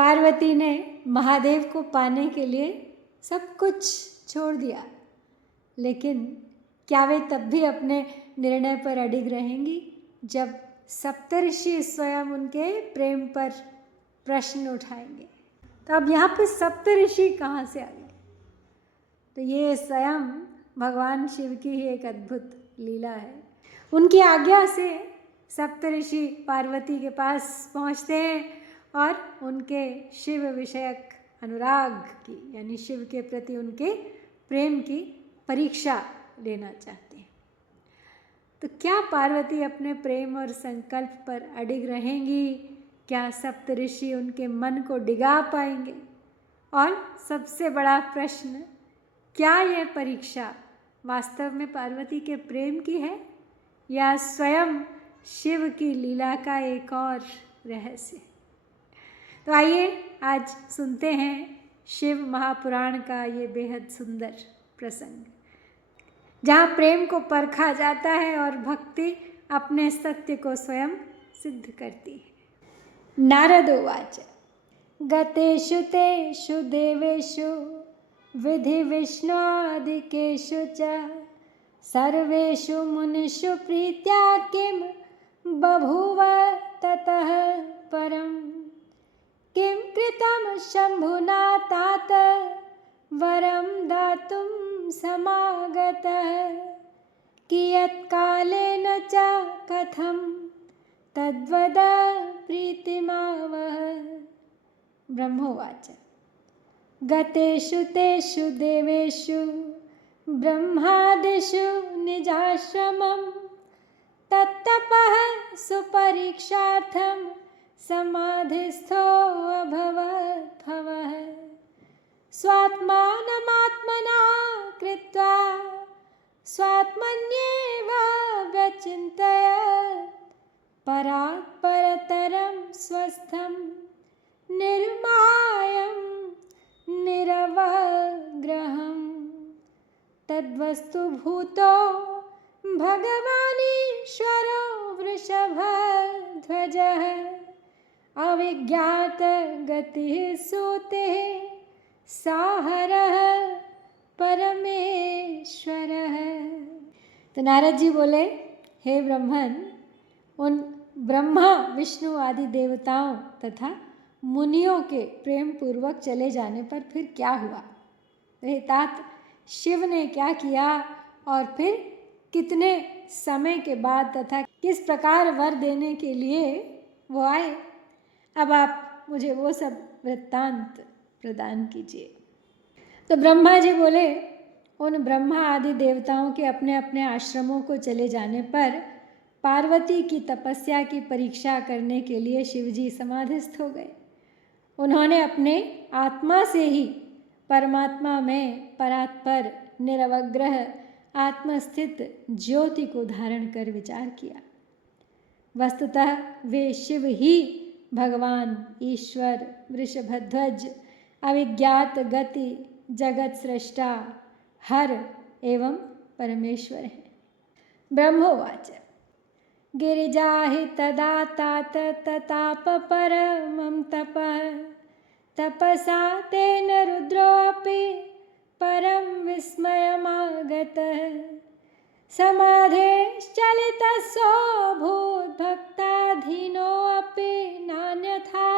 पार्वती ने महादेव को पाने के लिए सब कुछ छोड़ दिया, लेकिन क्या वे तब भी अपने निर्णय पर अडिग रहेंगी जब सप्तऋषि स्वयं उनके प्रेम पर प्रश्न उठाएंगे? तो अब यहाँ पे सप्तऋषि कहाँ से आ गए? तो ये स्वयं भगवान शिव की ही एक अद्भुत लीला है। उनकी आज्ञा से सप्तऋषि पार्वती के पास पहुँचते हैं और उनके शिव विषयक अनुराग की, यानी शिव के प्रति उनके प्रेम की परीक्षा लेना चाहते हैं। तो क्या पार्वती अपने प्रेम और संकल्प पर अडिग रहेंगी? क्या सप्तऋषि उनके मन को डिगा पाएंगे? और सबसे बड़ा प्रश्न, क्या यह परीक्षा वास्तव में पार्वती के प्रेम की है या स्वयं शिव की लीला का एक और रहस्य? तो आइए आज सुनते हैं शिव महापुराण का ये बेहद सुंदर प्रसंग, जहाँ प्रेम को परखा जाता है और भक्ति अपने सत्य को स्वयं सिद्ध करती है। नारद उवाच गतेषु तेषु देवेषु विधि विष्णुआदिकेषु च सर्वेषु मुनिषु प्रीत्या किं बभूव ततः परम् किं कृतं शम्भुना तात वरं दातुं समागतः कियत्कालेन च कथं तद्वद प्रीतिमावह। ब्रह्मोवाच गतेषु तेषु देवेषु ब्रह्मादिषु निजाश्रमं तत्तपः सुपरीक्षार्थं समाधिस्थो अभवत् भवः स्वात्मानमात्मना कृत्वा स्वात्मन्येव व्यचिन्तयत् परात् परतरं स्वस्थं निर्मायं निरवग्रहम् तद्वस्तुभूतो भगवानीश्वरो वृषभध्वजः अविज्ञात गतिः सूतिः साहरः परमेश्वरः। तो नारद जी बोले, हे ब्रह्मन, उन ब्रह्मा विष्णु आदि देवताओं तथा मुनियों के प्रेम पूर्वक चले जाने पर फिर क्या हुआ? हे तात, शिव ने क्या किया और फिर कितने समय के बाद तथा किस प्रकार वर देने के लिए वो आए? अब आप मुझे वो सब वृत्तांत प्रदान कीजिए। तो ब्रह्मा जी बोले, उन ब्रह्मा आदि देवताओं के अपने अपने आश्रमों को चले जाने पर पार्वती की तपस्या की परीक्षा करने के लिए शिवजी समाधिस्थ हो गए। उन्होंने अपने आत्मा से ही परमात्मा में परात्पर निरवग्रह आत्मस्थित ज्योति को धारण कर विचार किया। वस्तुतः वे शिव ही भगवान ईश्वर वृषभध्वज अविज्ञात गति जगत सृष्टा हर एवं परमेश्वर है। ब्रह्मोवाच गिरिजाहि तदा तात तताप परमं तपः तपसा तेन रुद्रोऽपि परं विस्मयमागतः समाधेश्चलितसोऽभूत् भक्ताधीनोऽपि नान्यथा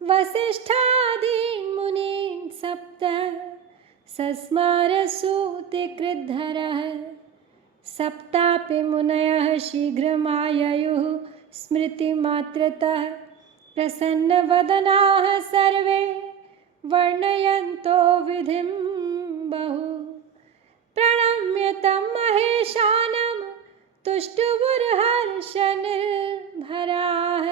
वसिष्ठादीन् मुनीन् सप्त सस्मारसूतिकृद्धरः सप्तापि मुनयः शीघ्रमाययुः स्मृतिमात्रतः प्रसन्नवदनाः सर्वे वर्णयन्तो विधिं बहु प्रणम्य तं महेशानं तुष्टुवुर्हर्षनिर्भराः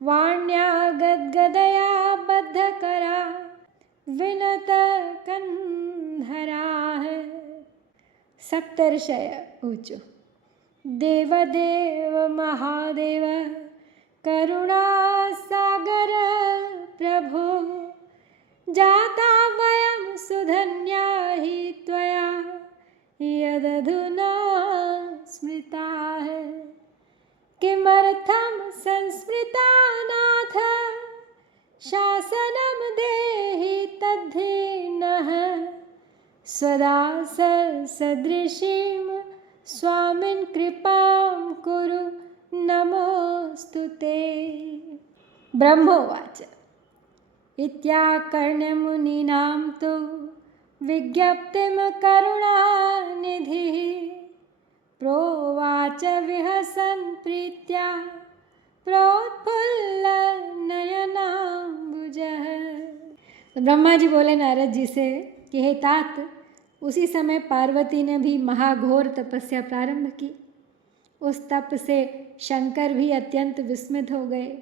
वाण्या गद्गदया बद्धकरा विनतकन्धराः। सप्तर्षय ऊचु देवदेव महादेव करुणासागर प्रभो जाता वयं सुधन्या हि त्वया यदधुना स्मृताः किमर्थं संस्मृता नाथ स्वदास सदृशीं स्वामिन् कृपां कुरु नमोऽस्तुते। ब्रह्मोवाच इत्याकर्ण्यमुनीनां तु विज्ञप्तिं करुणानिधिः प्रोवाच विहसन् प्रीत्या प्रोत्फुल्लनयनाम्बुजः। तो ब्रह्मा जी बोले नारद जी से कि हे तात, उसी समय पार्वती ने भी महाघोर तपस्या प्रारंभ की। उस तप से शंकर भी अत्यंत विस्मित हो गए।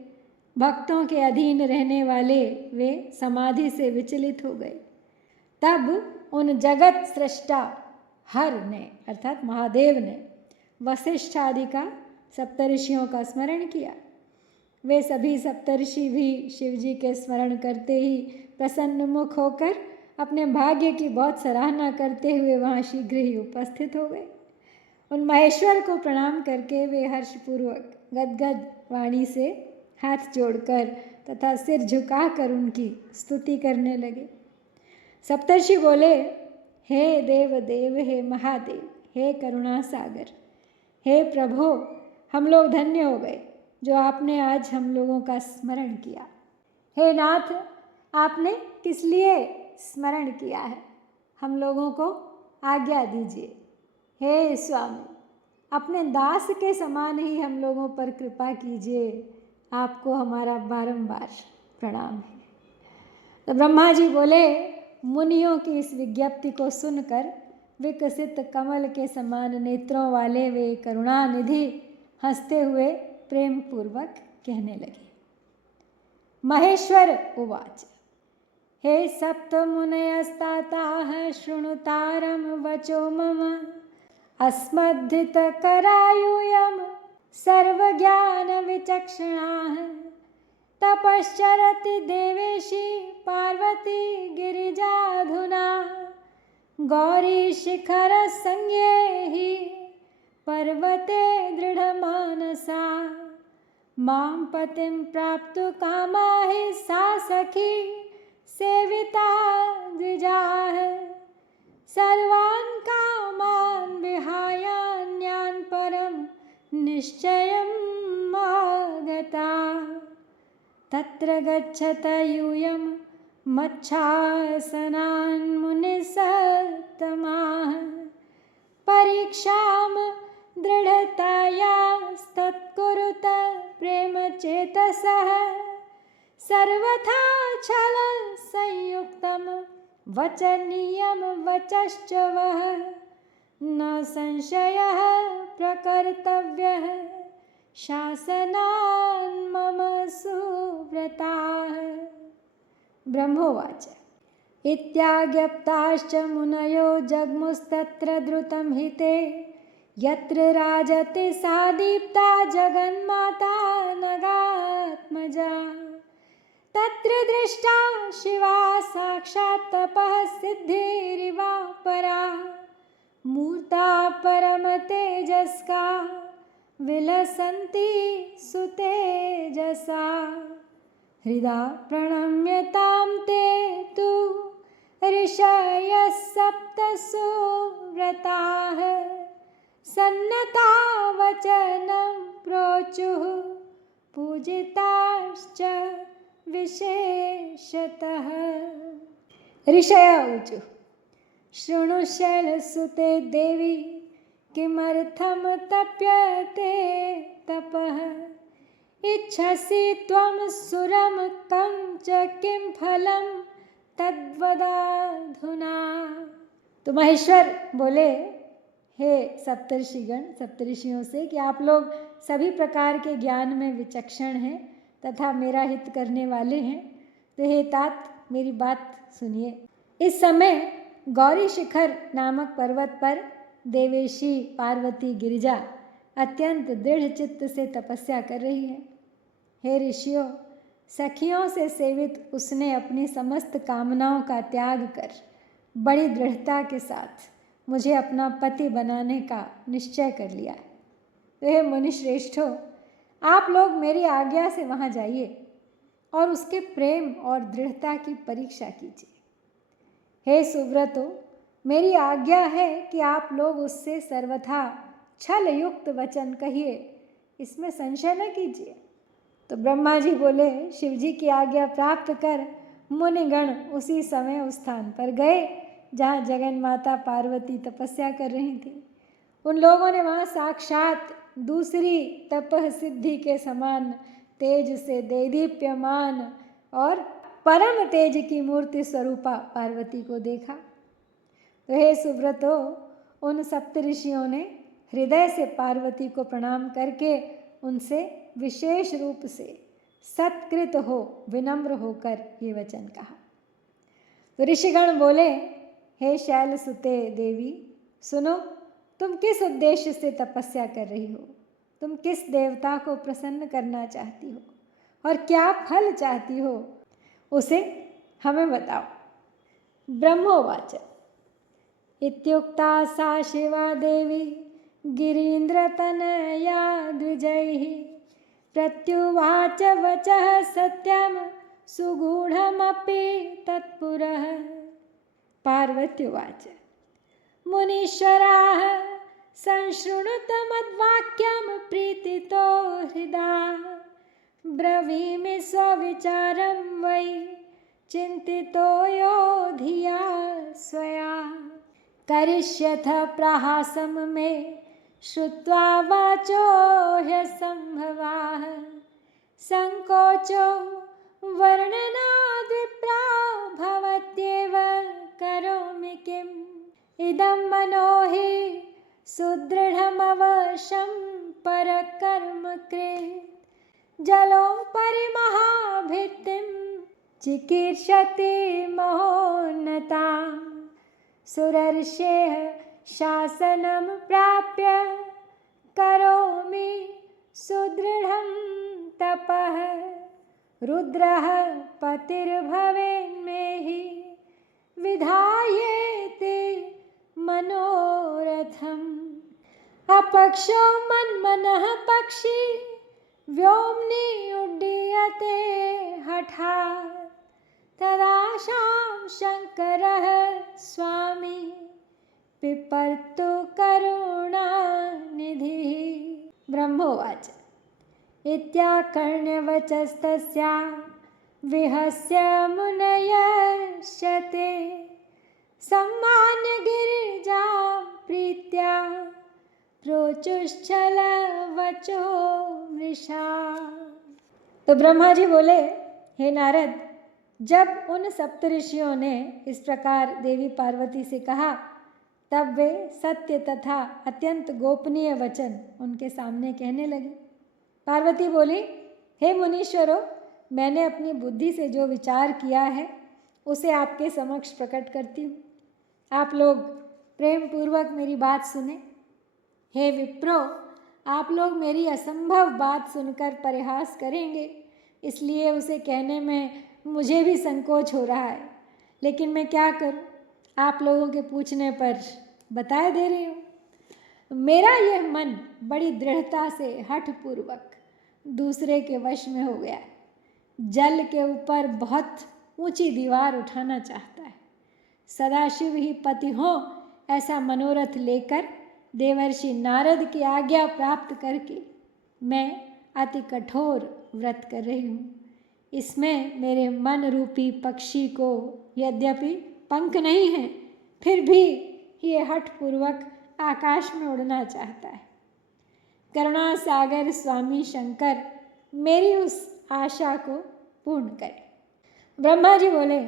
भक्तों के अधीन रहने वाले वे समाधि से विचलित हो गए। तब उन जगत सृष्टा हर ने अर्थात महादेव ने वशिष्ठ आदि का सप्तऋषियों का स्मरण किया। वे सभी सप्तऋषि भी शिवजी के स्मरण करते ही प्रसन्न मुख होकर अपने भाग्य की बहुत सराहना करते हुए वहाँ शीघ्र ही उपस्थित हो गए। उन महेश्वर को प्रणाम करके वे हर्षपूर्वक गदगद वाणी से हाथ जोड़कर तथा सिर झुकाकर उनकी स्तुति करने लगे। सप्तर्षि बोले, हे देव देव, हे महादेव, हे करुणा सागर, हे प्रभो, हम लोग धन्य हो गए जो आपने आज हम लोगों का स्मरण किया। हे नाथ, आपने किस लिए स्मरण किया है, हम लोगों को आज्ञा दीजिए। हे स्वामी, अपने दास के समान ही हम लोगों पर कृपा कीजिए, आपको हमारा बारंबार प्रणाम है। तो ब्रह्मा जी बोले, मुनियों की इस विज्ञप्ति को सुनकर विकसित कमल के समान नेत्रों वाले वे करुणानिधि हंसते हुए प्रेम पूर्वक कहने लगे। महेश्वर उवाच, हे सप्तमुनयस्ताताः शृणुतारं वचो मम अस्मद्धितकरायूयं सर्वज्ञानविचक्षणाः तपश्चरति देवेशी पार्वती गिरिजाधुना गौरीशिखरसंज्ञे हि पर्वते दृढमानसा मां पतिं प्राप्तुं कामा हि सा सखी सेविता द्विजाः सर्वान् कामान् विहाय अन्यान् परं निश्चयं आगता तत्र गच्छत यूयं मच्छासनान् मुनिसत्तमाः परीक्षां दृढतायास्तत्कुरुत प्रेमचेतसः सर्वथा छल संयुक्तं वचनीयं वचश्च वः न संशयः प्रकर्तव्यः शासनान् मम सुव्रताः। ब्रह्मोवाच इत्याज्ञप्ताश्च मुनयो जग्मुस्तत्र द्रुतं हिते यत्र राजते सा दीप्ता जगन्माता नगात्मजा तत्र दृष्टा शिवा साक्षात् तपः सिद्धिरिवा परा मूर्ता परमतेजस्का विलसन्ति सुतेजसा हृदा प्रणम्यतां ते तु ऋषयः सप्तसु व्रताः सन्नता वचनं प्रोचुः पूजिताश्च विशेषतः। ऋषय ऊचुः शृणुशैलसुते देवी किमर्थं तप्यते तपः इच्छसि त्वं सुरं कं च किं फलं तद्वदाधुना। तो महेश्वर बोले, हे सप्तर्षिगण, सप्तऋषियों से कि आप लोग सभी प्रकार के ज्ञान में विचक्षण हैं तथा मेरा हित करने वाले हैं, तो हे तात मेरी बात सुनिए। इस समय गौरी शिखर नामक पर्वत पर देवेशी पार्वती गिरिजा अत्यंत दृढ़ चित्त से तपस्या कर रही है। हे ऋषियों, सखियों से सेवित उसने अपनी समस्त कामनाओं का त्याग कर बड़ी दृढ़ता के साथ मुझे अपना पति बनाने का निश्चय कर लिया। तो हे मुनिश्रेष्ठों, आप लोग मेरी आज्ञा से वहाँ जाइए और उसके प्रेम और दृढ़ता की परीक्षा कीजिए। हे सुव्रतो, मेरी आज्ञा है कि आप लोग उससे सर्वथा छल युक्त वचन कहिए, इसमें संशय न कीजिए। तो ब्रह्मा जी बोले, शिव जी की आज्ञा प्राप्त कर मुनिगण उसी समय उस स्थान पर गए जहाँ जगन माता पार्वती तपस्या कर रही थी। उन लोगों ने वहाँ साक्षात दूसरी तपह सिद्धि के समान तेज से देदीप्यमान और परम तेज की मूर्ति स्वरूपा पार्वती को देखा। तो हे सुब्रतो, उन सप्तऋषियों ने हृदय से पार्वती को प्रणाम करके उनसे विशेष रूप से सत्कृत हो विनम्र होकर ये वचन कहा। तो ऋषिगण बोले, हे शैल सुते देवी, सुनो, तुम किस उद्देश्य से तपस्या कर रही हो? तुम किस देवता को प्रसन्न करना चाहती हो और क्या फल चाहती हो, उसे हमें बताओ। ब्रह्मोवाच इत्युक्ता सा शिवा देवी गिरीन्द्रतनया द्विजैः प्रत्युवाच वचः सत्यं सुगूढ़मपि तत्पुरः। पार्वत्युवाच मुनीश्वराः संशृणुत मद्वाक्यं प्रीतितो हृदा ब्रवीमि स्वविचारं वै चिन्तितो यो धिया स्वया करिष्यथ प्रहासं मे श्रुत्वा वाचो ह्यसम्भवाः संकोचो वर्णनाद्विप्रा भवत्येव करोमि किम् इदं मनो हि सुदृढमवशं परकर्म कृत् जलोपरि महाभित्तिं चिकीर्षति महोन्नताम् सुरर्षेः शासनं प्राप्य करोमि सुदृढं तपः रुद्रः पतिर्भवेन्मे हि विधायेति मनोरथम् अपक्षो मन्मनः पक्षी व्योम्नि उड्डीयते हठात् तदाशां शङ्करः स्वामी पिपर्तु करुणानिधिः। ब्रह्मोवाच इत्याकर्ण्यवचस्तस्या विहस्य मुनयश्यते सम्मान्य गिरिजां प्रीत्या प्रोचुश्चलवचो मृषा। तो ब्रह्मा जी बोले, हे नारद, जब उन सप्तऋषियों ने इस प्रकार देवी पार्वती से कहा, तब वे सत्य तथा अत्यंत गोपनीय वचन उनके सामने कहने लगी। पार्वती बोली, हे मुनीश्वरों, मैंने अपनी बुद्धि से जो विचार किया है उसे आपके समक्ष प्रकट करती हूँ। आप लोग प्रेम पूर्वक मेरी बात सुने। हे विप्रो, आप लोग मेरी असंभव बात सुनकर परिहास करेंगे, इसलिए उसे कहने में मुझे भी संकोच हो रहा है, लेकिन मैं क्या करूं, आप लोगों के पूछने पर बता दे रही हूँ। मेरा यह मन बड़ी दृढ़ता से हठपूर्वक दूसरे के वश में हो गया है। जल के ऊपर बहुत ऊंची दीवार उठाना चाहता है। सदाशिव ही पति हो ऐसा मनोरथ लेकर देवर्षि नारद की आज्ञा प्राप्त करके मैं अति कठोर व्रत कर रही हूँ। इसमें मेरे मन रूपी पक्षी को यद्यपि पंख नहीं है, फिर भी ये हठपूर्वक आकाश में उड़ना चाहता है। करुणा सागर स्वामी शंकर मेरी उस आशा को पूर्ण करें। ब्रह्मा जी बोले,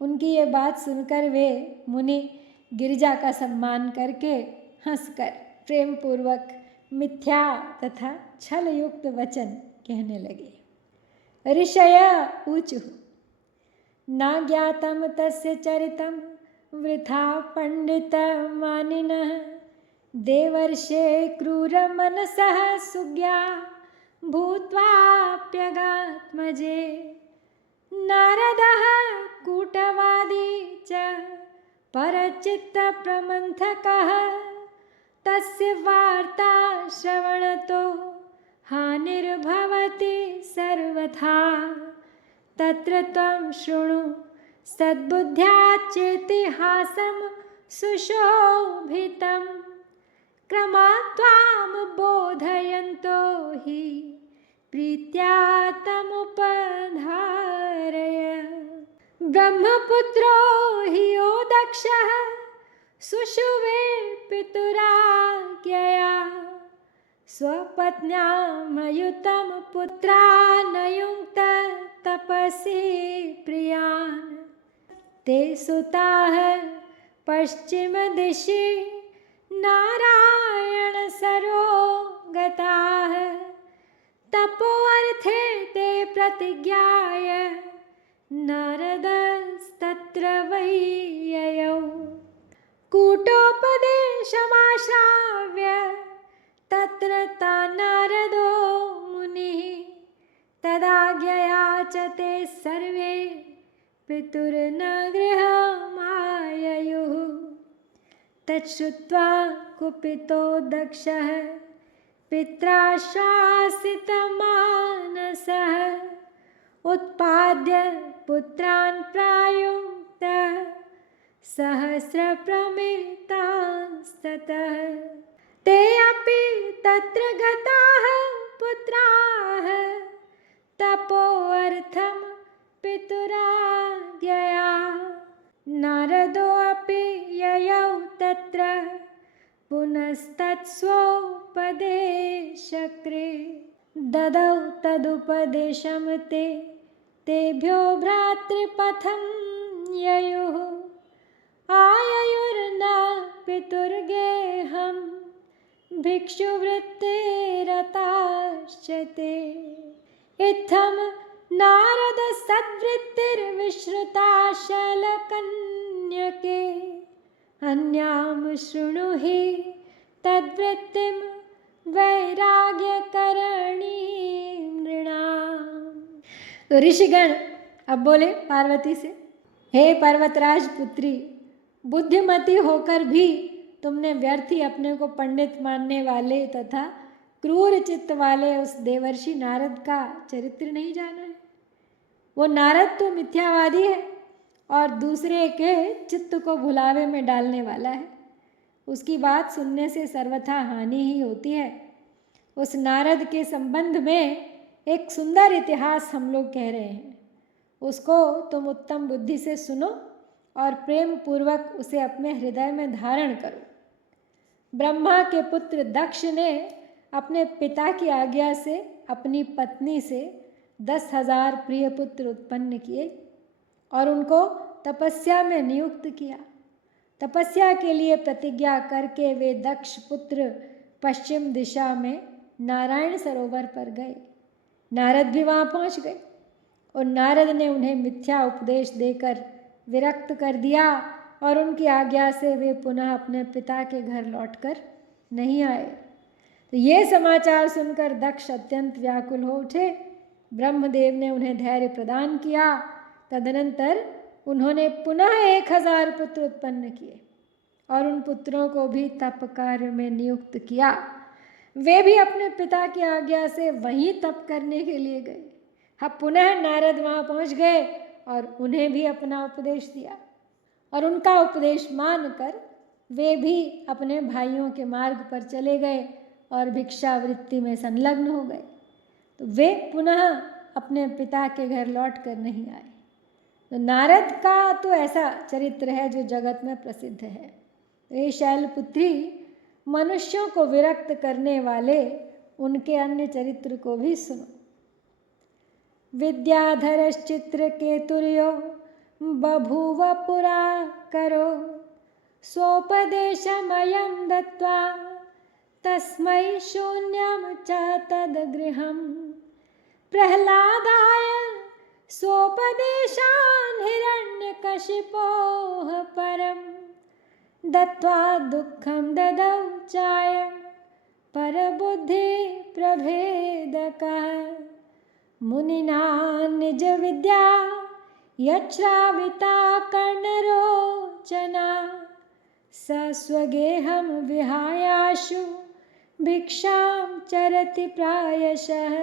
उनकी ये बात सुनकर वे मुनि गिरिजा का सम्मान करके हंसकर प्रेम पूर्वक मिथ्या तथा छल युक्त वचन कहने लगे। ऋषय ऊचुः न ज्ञातं तस्य चरितं वृथा पंडितमानिनः देवर्षे क्रूरमनसः सुज्ञा भूत्वाप्यगात्मजे नारदः कूटवादी च परचित्तप्रमन्थकः तस्य वार्ता श्रवणतो हानिर्भवति सर्वथा तत्र त्वं शृणु सद्बुद्ध्या चेतिहासं सुशोभितं क्रमात्वां बोधयन्तो हि प्रीत्या तमुपधारय। ब्रह्मपुत्रो हि यो दक्षः सुषुवे पितुराज्ञया स्वपत्न्यामयुतं पुत्रानयुङ्क्त तपसि प्रियान्। ते सुताः पश्चिमदिशि नारायणसरोगताः तपोर्थे ते प्रतिज्ञाय नारदस्तत्र वै ययौ। कूटोपदेशमाश्राव्य तत्र तान्नारदो मुनिः तदाज्ञया च ते सर्वे पितुर्नगृहमाययुः। तच्छ्रुत्वा कुपितो दक्षः पित्राशासितमानसः उत्पाद्य पुत्रान् प्रायुङ्क्त सहस्रप्रमेतांस्ततः। ते अपि तत्र गताः पुत्राः तपोर्थं पितुराज्ञया। नारदोऽपि ययौ तत्र पुनस्तत्स्वोपदेशकृ। ददौ तदुपदेशं तेभ्यो भ्रातृपथं ययुः। आययुर्न पितुर्गेहं भिक्षुवृत्तिरताश्च ते। इत्थं नारदसद्वृत्तिर्विश्रुता शैलकन्यके। अन्यां शृणु हि तद्वृत्तिं वैराग्यकरणीं नृणाम्। तो ऋषिगण अब बोले पार्वती से, हे पर्वतराज पुत्री, बुद्धिमती होकर भी तुमने व्यर्थ ही अपने को पंडित मानने वाले तथा क्रूर चित्त वाले उस देवर्षि नारद का चरित्र नहीं जाना है। वो नारद तो मिथ्यावादी है और दूसरे के चित्त को भुलावे में डालने वाला है। उसकी बात सुनने से सर्वथा हानि ही होती है। उस नारद के संबंध में एक सुंदर इतिहास हम लोग कह रहे हैं, उसको तुम उत्तम बुद्धि से सुनो और प्रेम पूर्वक उसे अपने हृदय में धारण करो। ब्रह्मा के पुत्र दक्ष ने अपने पिता की आज्ञा से अपनी पत्नी से 10,000 प्रिय पुत्र उत्पन्न किए और उनको तपस्या में नियुक्त किया। तपस्या के लिए प्रतिज्ञा करके वे दक्ष पुत्र पश्चिम दिशा में नारायण सरोवर पर गए। नारद भी वहाँ पहुँच गए और नारद ने उन्हें मिथ्या उपदेश देकर विरक्त कर दिया और उनकी आज्ञा से वे पुनः अपने पिता के घर लौटकर नहीं आए। तो ये समाचार सुनकर दक्ष अत्यंत व्याकुल हो उठे। ब्रह्मदेव ने उन्हें धैर्य प्रदान किया। तदनंतर उन्होंने पुनः 1,000 पुत्र उत्पन्न किए और उन पुत्रों को भी तप कार्य में नियुक्त किया। वे भी अपने पिता की आज्ञा से वहीं तप करने के लिए गए। अब पुनः नारद वहाँ पहुँच गए और उन्हें भी अपना उपदेश दिया और उनका उपदेश मानकर वे भी अपने भाइयों के मार्ग पर चले गए और भिक्षावृत्ति में संलग्न हो गए। तो वे पुनः अपने पिता के घर लौट कर नहीं आए। तो नारद का तो ऐसा चरित्र है जो जगत में प्रसिद्ध है। ये शैलपुत्री मनुष्यों को विरक्त करने वाले उनके अन्य चरित्र को भी सुनो। विद्याधरश्चित्रकेतुर्यो बभूव पुरा करो स्वोपदेशमयं दत्त्वा तस्मै शून्यं च तद्गृहं प्रह्लादाय स्वोपदेशान् हिरण्यकशिपोः परं दत्त्वा दुःखं ददौ चायं परबुद्धिप्रभेदकः मुनिना निजविद्या यच्छ्राविता कर्णरोचना स स्वगेहं विहायाशु भिक्षां चरति प्रायशः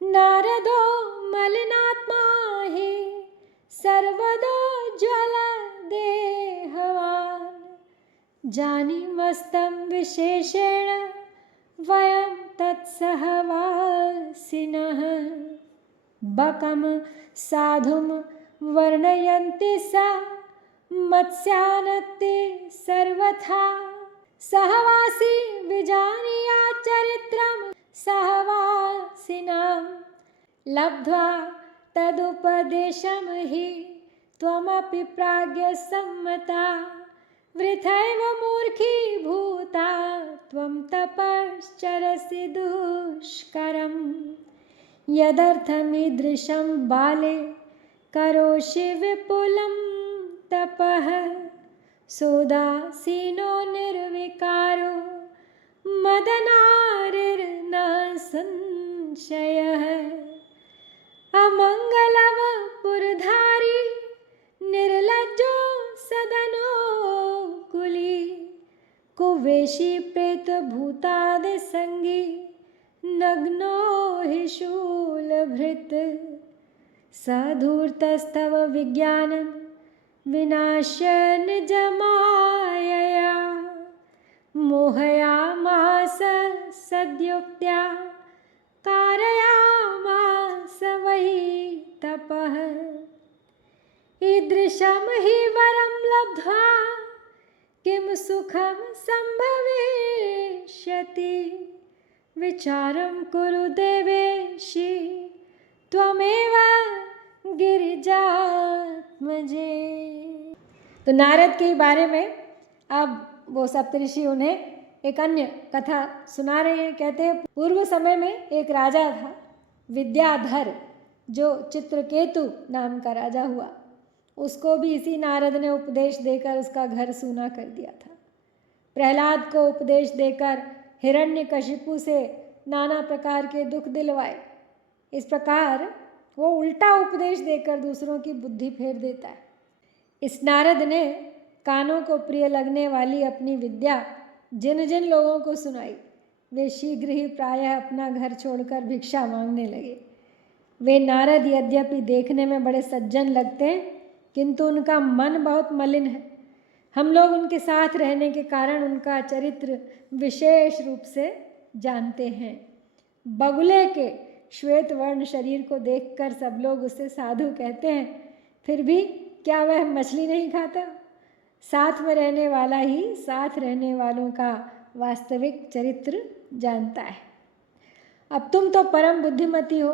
नारदो मलिनात्मा हि सर्वदो ज्वलदेहवान् जानीमस्तं विशेषेण वयं तत्सहवासिनः। बकं साधुं वर्णयन्ति सा मत्स्यानत्ते सर्वथा। सहवासी विजानीयात् चरित्रं सहवासिनां लब्ध्वा तदुपदेशं हि त्वमपि प्राज्ञसम्मता। वृथैव मूर्खीभूता त्वं तपश्चरसि दुष्करम्। यदर्थमीदृशं बाले करोषि विपुलं तपः। सोदासीनो निर्विकारो मदनारिर्न संशयः। अमङ्गलव पुरधारी निर्लज्जो सदनुकूली। कुवेशी प्रेतभूतादिसंगी नग्नो हि शूलभृत्। सधूर्तस्तव विज्ञानं विनाश्य निजमायया। मोहयामास सद्युक्त्या कारयामास वै तपः। ईदृशं हि वरं लब्ध्वा किं सुखं सम्भविष्यति। विचारं कुरु देवेशि त्वमेव गिरिजात्मजे। तो नारद के बारे में अब वो सप्तऋषि उन्हें एक अन्य कथा सुना रहे हैं। कहते हैं पूर्व समय में एक राजा था विद्याधर, जो चित्रकेतु नाम का राजा हुआ। उसको भी इसी नारद ने उपदेश देकर उसका घर सूना कर दिया था। प्रहलाद को उपदेश देकर हिरण्यकशिपु से नाना प्रकार के दुख दिलवाए। इस प्रकार वो उल्टा उपदेश देकर दूसरों की बुद्धि फेर देता है। इस नारद ने कानों को प्रिय लगने वाली अपनी विद्या जिन जिन लोगों को सुनाई, वे शीघ्र ही प्रायः अपना घर छोड़कर भिक्षा मांगने लगे। वे नारद यद्यपि देखने में बड़े सज्जन लगते हैं, किंतु उनका मन बहुत मलिन है। हम लोग उनके साथ रहने के कारण उनका चरित्र विशेष रूप से जानते हैं। बगुले के श्वेत वर्ण शरीर को देखकर सब लोग उसे साधु कहते हैं, फिर भी क्या वह मछली नहीं खाता? साथ में रहने वाला ही साथ रहने वालों का वास्तविक चरित्र जानता है। अब तुम तो परम बुद्धिमती हो,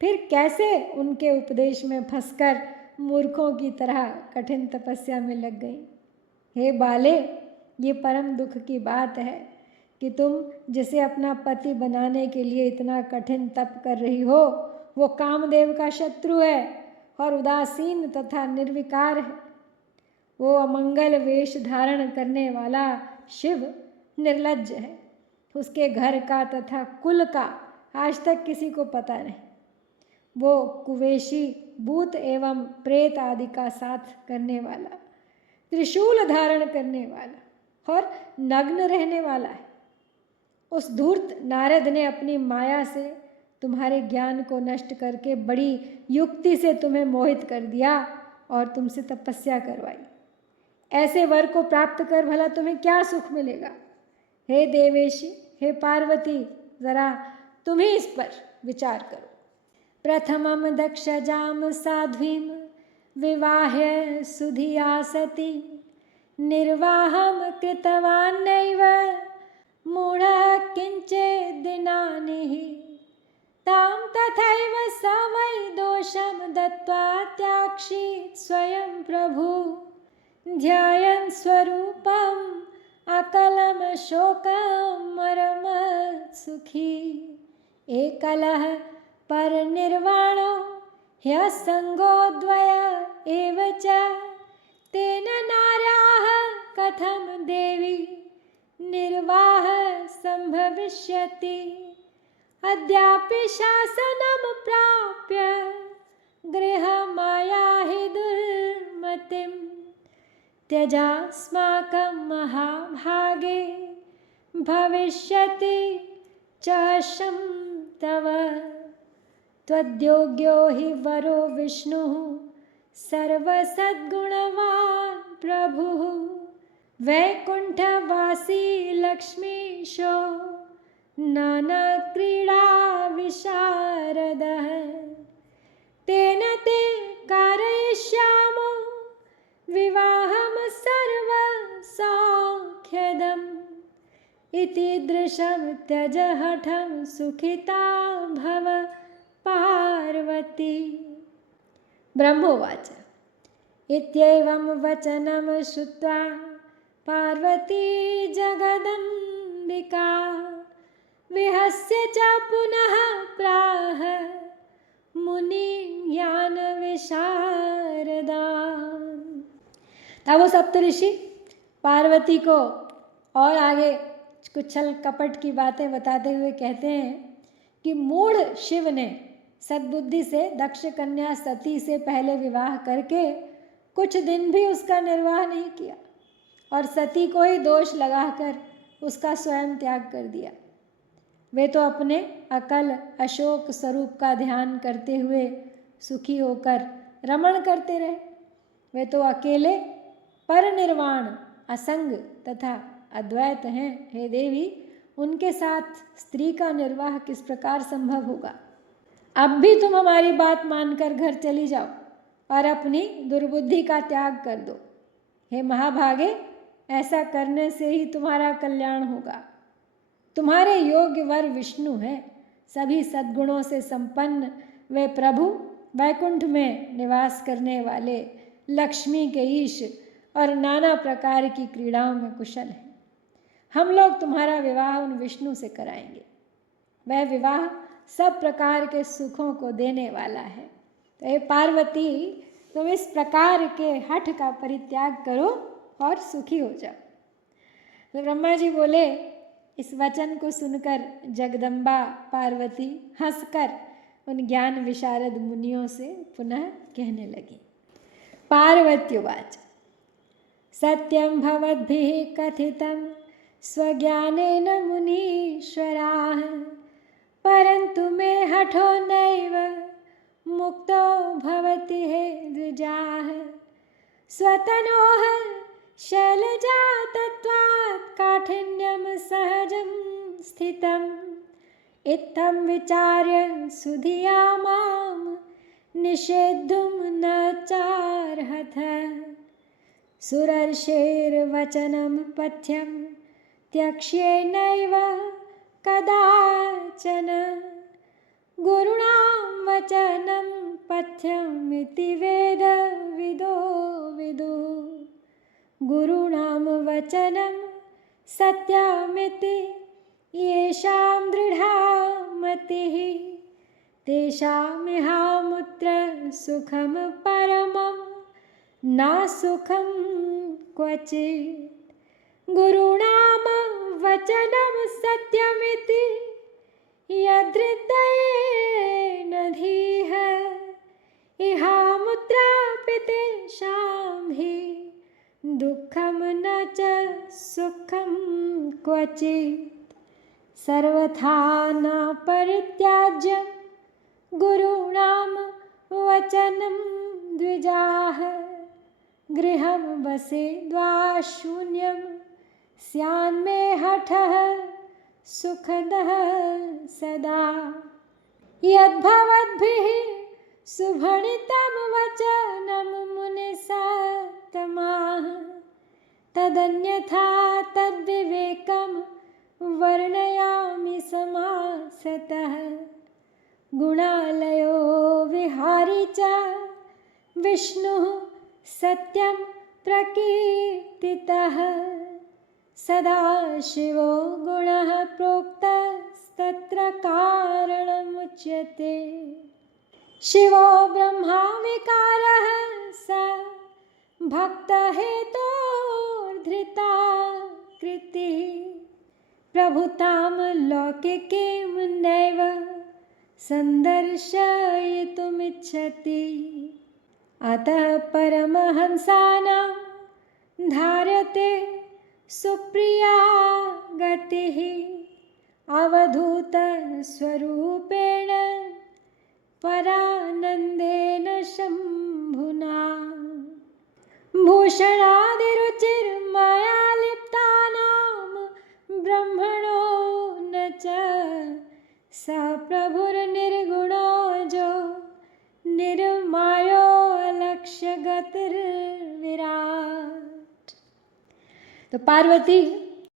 फिर कैसे उनके उपदेश में फंसकर मूर्खों की तरह कठिन तपस्या में लग गई? हे बाले, ये परम दुख की बात है कि तुम जिसे अपना पति बनाने के लिए इतना कठिन तप कर रही हो, वो कामदेव का शत्रु है और उदासीन तथा निर्विकार है। वो अमंगल वेश धारण करने वाला शिव निर्लज्ज है। उसके घर का तथा कुल का आज तक किसी को पता नहीं। वो कुवेशी, भूत एवं प्रेत आदि का साथ करने वाला, त्रिशूल धारण करने वाला और नग्न रहने वाला है। उस धूर्त नारद ने अपनी माया से तुम्हारे ज्ञान को नष्ट करके बड़ी युक्ति से तुम्हें मोहित कर दिया और तुमसे तपस्या करवाई। ऐसे वर को प्राप्त कर भला तुम्हें क्या सुख मिलेगा? हे देवेशी, हे पार्वती, जरा तुम ही इस पर विचार करो। प्रथमम दक्षजाम साध्वीम विवाह्य सुधिया सती निर्वाहम कृतवान् नैव मूढ़ः किंचिद्दिनानि तां तथैव स वै दोषं दत्त्वा त्याक्षीत् स्वयं प्रभु ध्यायन् स्वरूपम् अकलं शोकं मरमत् सुखी एकलः परनिर्वाणो ह्यसंगोद्वय एव च तेन नार्याः कथं देवी निर्वाह संभविष्यति अद्यापि शासनं प्राप्य गृहमाया हि दुर्मतिं त्यजास्माकं महाभागे भविष्यति च शं तव त्वद्योग्यो हि वरो विष्णुः सर्वसद्गुणवान् प्रभुः वैकुण्ठवासी लक्ष्मीशो नानाक्रीडा विशारदः तेन ते कारयिष्यामो विवाहं सर्वसौख्यदम् इति दृशं त्यज हठं सुखिता भव पार्वती। ब्रह्मोवाच इत्येवं वचनं श्रुत्वा पार्वती जगदम्बिका विहस्य च पुनः प्राह मुनिज्ञानविशारदा। तब वो सप्तऋषि पार्वती को और आगे कुछ छल कपट की बातें बताते हुए कहते हैं कि मूढ़ शिव ने सद्बुद्धि से दक्ष कन्या सती से पहले विवाह करके कुछ दिन भी उसका निर्वाह नहीं किया और सती को ही दोष लगाकर उसका स्वयं त्याग कर दिया। वे तो अपने अकल अशोक स्वरूप का ध्यान करते हुए सुखी होकर रमण करते रहे। वे तो अकेले परनिर्वाण असंग तथा अद्वैत हैं। हे देवी, उनके साथ स्त्री का निर्वाह किस प्रकार संभव होगा। अब भी तुम हमारी बात मानकर घर चली जाओ और अपनी दुर्बुद्धि का त्याग कर दो। हे महाभागे, ऐसा करने से ही तुम्हारा कल्याण होगा। तुम्हारे योग्य वर विष्णु हैं, सभी सद्गुणों से संपन्न वे प्रभु वैकुंठ में निवास करने वाले लक्ष्मी के ईश और नाना प्रकार की क्रीड़ाओं में कुशल हैं। हम लोग तुम्हारा विवाह उन विष्णु से कराएंगे। वह विवाह सब प्रकार के सुखों को देने वाला है। तो हे पार्वती, तुम इस प्रकार के हठ का परित्याग करो और सुखी हो जाओ। तो ब्रह्मा जी बोले, इस वचन को सुनकर जगदम्बा पार्वती हंसकर उन ज्ञान विशारद मुनियों से पुनः कहने लगी। पार्वत्युवाच सत्यं भवद्भिः कथितं स्वज्ञानेन मुनीश्वराः परन्तु मे हठो नैव मुक्तो भवति हे द्विजाः स्वतनोः शैलजातत्वात् काठिन्यं सहजं स्थितम् इत्थं विचार्य सुधिया मां निषेद्धुं न चार्हथ सुरर्षेर्वचनं पथ्यं त्यक्ष्येनैव कदाचन गुरुणां वचनं पथ्यमिति वेदविदो विदुः गुरूणां वचनं सत्यमिति येषां दृढा मतिः तेषामिहामुत्र सुखं परमं न सुखं क्वचित् गुरूणां वचनं सत्यमिति यदृदयेन धीः इहामुत्रापि तेषां हि दुःखं न च सुखं क्वचित् सर्वथा न परित्याज्यं गुरूणां वचनं द्विजाः गृहं वसेद्वाशून्यं स्यान्मे हठः सुखदः सदा यद्भवद्भिः सुभणितं वचनं मुनिसत्तमाः तदन्यथा तद्विवेकं वर्णयामि समासतः गुणालयो विहारी च विष्णुः सत्यं प्रकीर्तितः सदाशिवो गुणः प्रोक्तस्तत्र कारणमुच्यते शिवो ब्रह्मा विकारः स भक्तहेतोर्धृता कृतिः प्रभुतां लौकिकीं नैव सन्दर्शयितुमिच्छति अतः परमहंसानां धार्यते सुप्रिया गतिः अवधूतस्वरूपेण परानन्देन शम्भुना भूषणादिरुचिर्माया मायो अलक्ष्य गतिर्विराट। तो पार्वती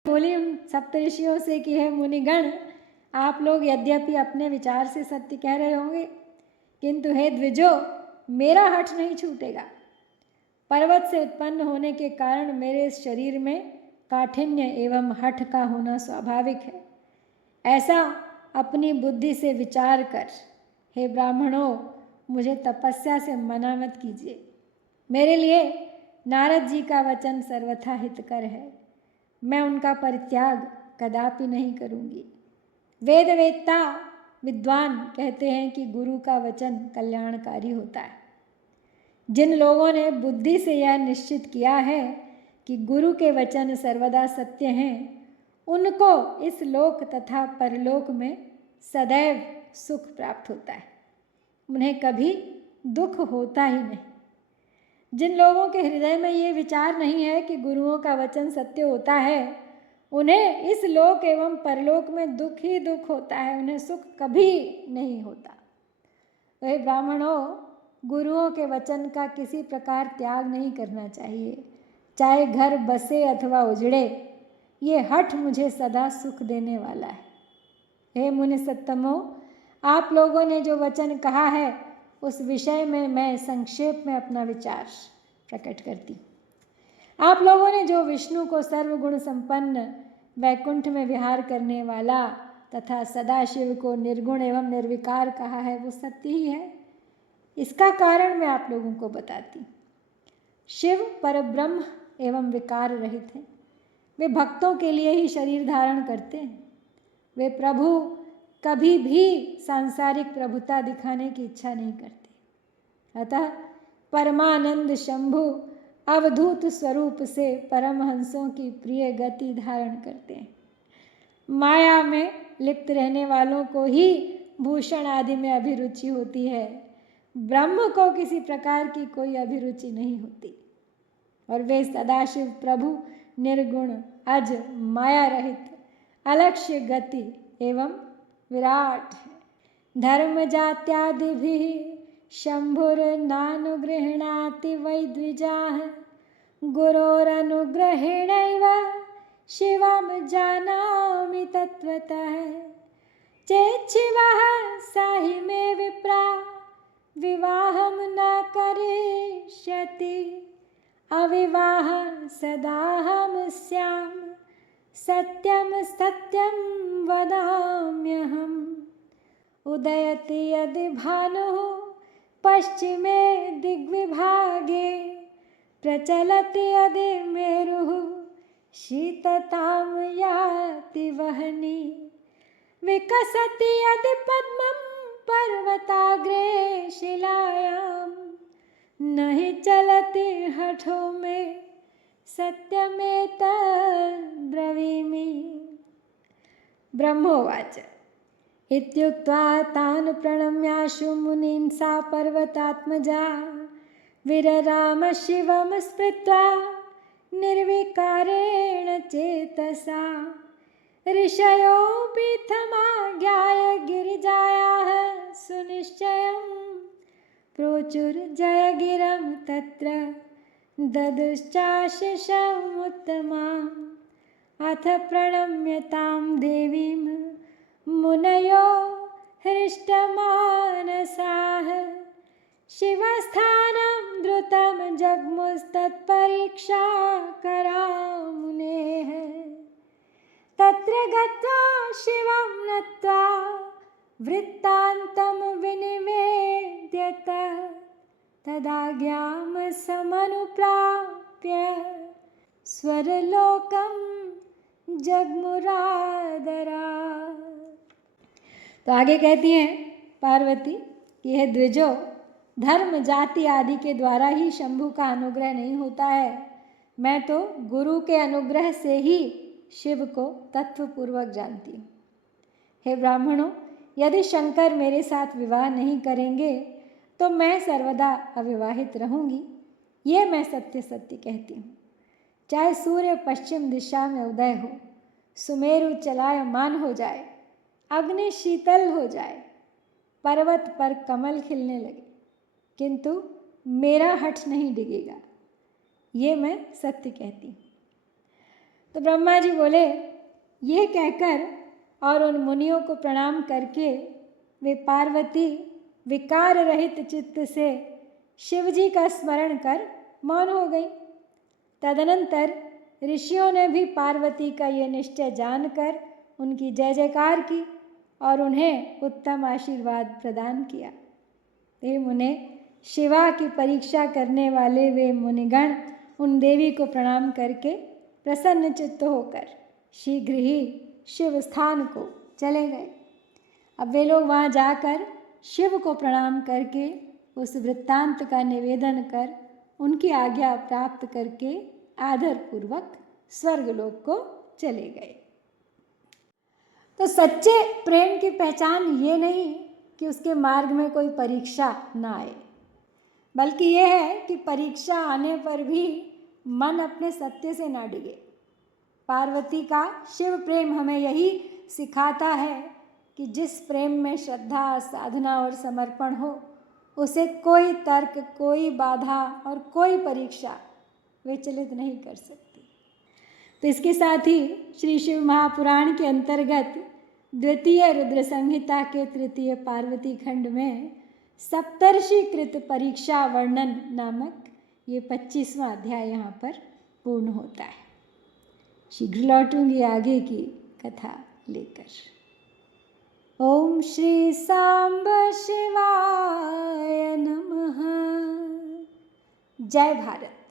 बोली उन सप्तऋषियों से कि हे मुनिगण, आप लोग यद्यपि अपने विचार से सत्य कह रहे होंगे, किंतु हे द्विजो, मेरा हठ नहीं छूटेगा। पर्वत से उत्पन्न होने के कारण मेरे इस शरीर में काठिन्य एवं हठ का होना स्वाभाविक है। ऐसा अपनी बुद्धि से विचार कर हे ब्राह्मणों, मुझे तपस्या से मना मत कीजिए। मेरे लिए नारद जी का वचन सर्वथा हितकर है। मैं उनका परित्याग कदापि नहीं करूँगी। वेदवेत्ता विद्वान कहते हैं कि गुरु का वचन कल्याणकारी होता है। जिन लोगों ने बुद्धि से यह निश्चित किया है कि गुरु के वचन सर्वदा सत्य हैं, उनको इस लोक तथा परलोक में सदैव सुख प्राप्त होता है। उन्हें कभी दुख होता ही नहीं। जिन लोगों के हृदय में ये विचार नहीं है कि गुरुओं का वचन सत्य होता है, उन्हें इस लोक एवं परलोक में दुख ही दुख होता है, उन्हें सुख कभी नहीं होता। वह ब्राह्मणों, गुरुओं के वचन का किसी प्रकार त्याग नहीं करना चाहिए, चाहे घर बसे अथवा उजड़े। ये हठ मुझे सदा सुख देने वाला है। हे मुनि सत्तमो, आप लोगों ने जो वचन कहा है उस विषय में मैं संक्षेप में अपना विचार प्रकट करती। आप लोगों ने जो विष्णु को सर्वगुण संपन्न वैकुंठ में विहार करने वाला तथा सदाशिव को निर्गुण एवं निर्विकार कहा है, वो सत्य ही है। इसका कारण मैं आप लोगों को बताती। शिव परब्रह्म एवं विकार रहित हैं। वे भक्तों के लिए ही शरीर धारण करते हैं। वे प्रभु कभी भी सांसारिक प्रभुता दिखाने की इच्छा नहीं करते। अतः परमानंद शंभु अवधूत स्वरूप से परमहंसों की प्रिय गति धारण करते हैं। माया में लिप्त रहने वालों को ही भूषण आदि में अभिरुचि होती है। ब्रह्म को किसी प्रकार की कोई अभिरुचि नहीं होती और वे सदाशिव प्रभु निर्गुण अज माया रहित अलक्ष्य गति एवं विराट है। धर्म जात्यादिभिः शंभुर्नानुगृह्णाति वै द्विजाः गुरोरनुग्रहेणैव शिवं जानामि तत्त्वतः चेच्छिवः साहि मे विप्रा विवाहं न करिष्यति अविवाह सदाहं स्याम सत्यं सत्यं वदाम्यहम् उदयति यदि भानुः पश्चिमे दिग्विभागे प्रचलति यदि मेरुः शीततां याति वह्नि विकसति यदि पद्मं पर्वताग्रे शिलायां न हि चलति हठो मे सत्यमेतद् ब्रवीमि। ब्रह्मोवाच इत्युक्त्वा तान् प्रणम्याशु मुनीन् सा पर्वतात्मजा विरराम शिवं स्मृत्वा निर्विकारेण चेतसा ऋषयोऽपि थमाज्ञाय गिरिजायाः सुनिश्चयं प्रोचुर्जयगिरं तत्र ददुश्चाशिषमुत्तमाम् अथ प्रणम्य तां देवीं मुनयो हृष्टमानसाः शिवस्थानं द्रुतं जग्मुस्तत्परीक्षाकरां मुनेः तत्र गत्वा शिवं नत्वा वृत्तान्तं विनिवेद्यत तदाज्ञां समनुप्राप्य स्वरलोकं जग्मुरादरात्। तो आगे कहती हैं पार्वती कि हे द्विजो, धर्म जाति आदि के द्वारा ही शंभु का अनुग्रह नहीं होता है। मैं तो गुरु के अनुग्रह से ही शिव को तत्वपूर्वक जानती हूँ। हे ब्राह्मणों, यदि शंकर मेरे साथ विवाह नहीं करेंगे तो मैं सर्वदा अविवाहित रहूँगी। ये मैं सत्य सत्य कहती हूँ। चाहे सूर्य पश्चिम दिशा में उदय हो, सुमेरु चलायमान हो जाए, अग्नि शीतल हो जाए, पर्वत पर कमल खिलने लगे, किंतु मेरा हठ नहीं डिगेगा, ये मैं सत्य कहती हूँ। तो ब्रह्मा जी बोले, ये कहकर और उन मुनियों को प्रणाम करके वे पार्वती विकार रहित चित्त से शिव जी का स्मरण कर मौन हो गई। तदनंतर ऋषियों ने भी पार्वती का ये निश्चय जानकर उनकी जय जयकार की और उन्हें उत्तम आशीर्वाद प्रदान किया। हे मुने, शिवा की परीक्षा करने वाले वे मुनिगण उन देवी को प्रणाम करके प्रसन्न चित्त होकर शीघ्र ही शिव स्थान को चले गए। अब वे लोग वहाँ जाकर शिव को प्रणाम करके उस वृत्तांत का निवेदन कर उनकी आज्ञा प्राप्त करके आदरपूर्वक स्वर्गलोक को चले गए। तो सच्चे प्रेम की पहचान ये नहीं कि उसके मार्ग में कोई परीक्षा ना आए, बल्कि ये है कि परीक्षा आने पर भी मन अपने सत्य से ना डिगे। पार्वती का शिव प्रेम हमें यही सिखाता है कि जिस प्रेम में श्रद्धा, साधना और समर्पण हो, उसे कोई तर्क, कोई बाधा और कोई परीक्षा विचलित नहीं कर सकती। तो इसके साथ ही श्री शिव महापुराण के अंतर्गत द्वितीय रुद्र संहिता के तृतीय पार्वती खंड में सप्तर्षि कृत परीक्षा वर्णन नामक ये 25वां अध्याय यहाँ पर पूर्ण होता है। शीघ्र लौटूंगी आगे की कथा लेकर। ओम श्री सांब शिवाय नमः। जय भारत।